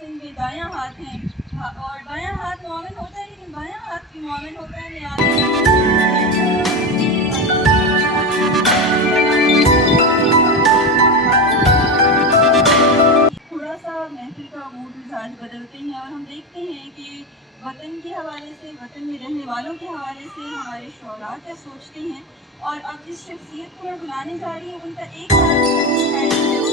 सिंह के दायां हाथ हैं और बायां हाथ मुआविन होता है, लेकिन बायां हाथ भी मुआविन होता है। थोड़ा सा महफिल का मूड मिजाज बदलते हैं और हम देखते हैं कि वतन के हवाले से, वतन में रहने वालों के हवाले से हमारे शोरा क्या सोचते हैं। और अब जिस शख्सियत को मैं बुलाने जा रही हूँ उनका एक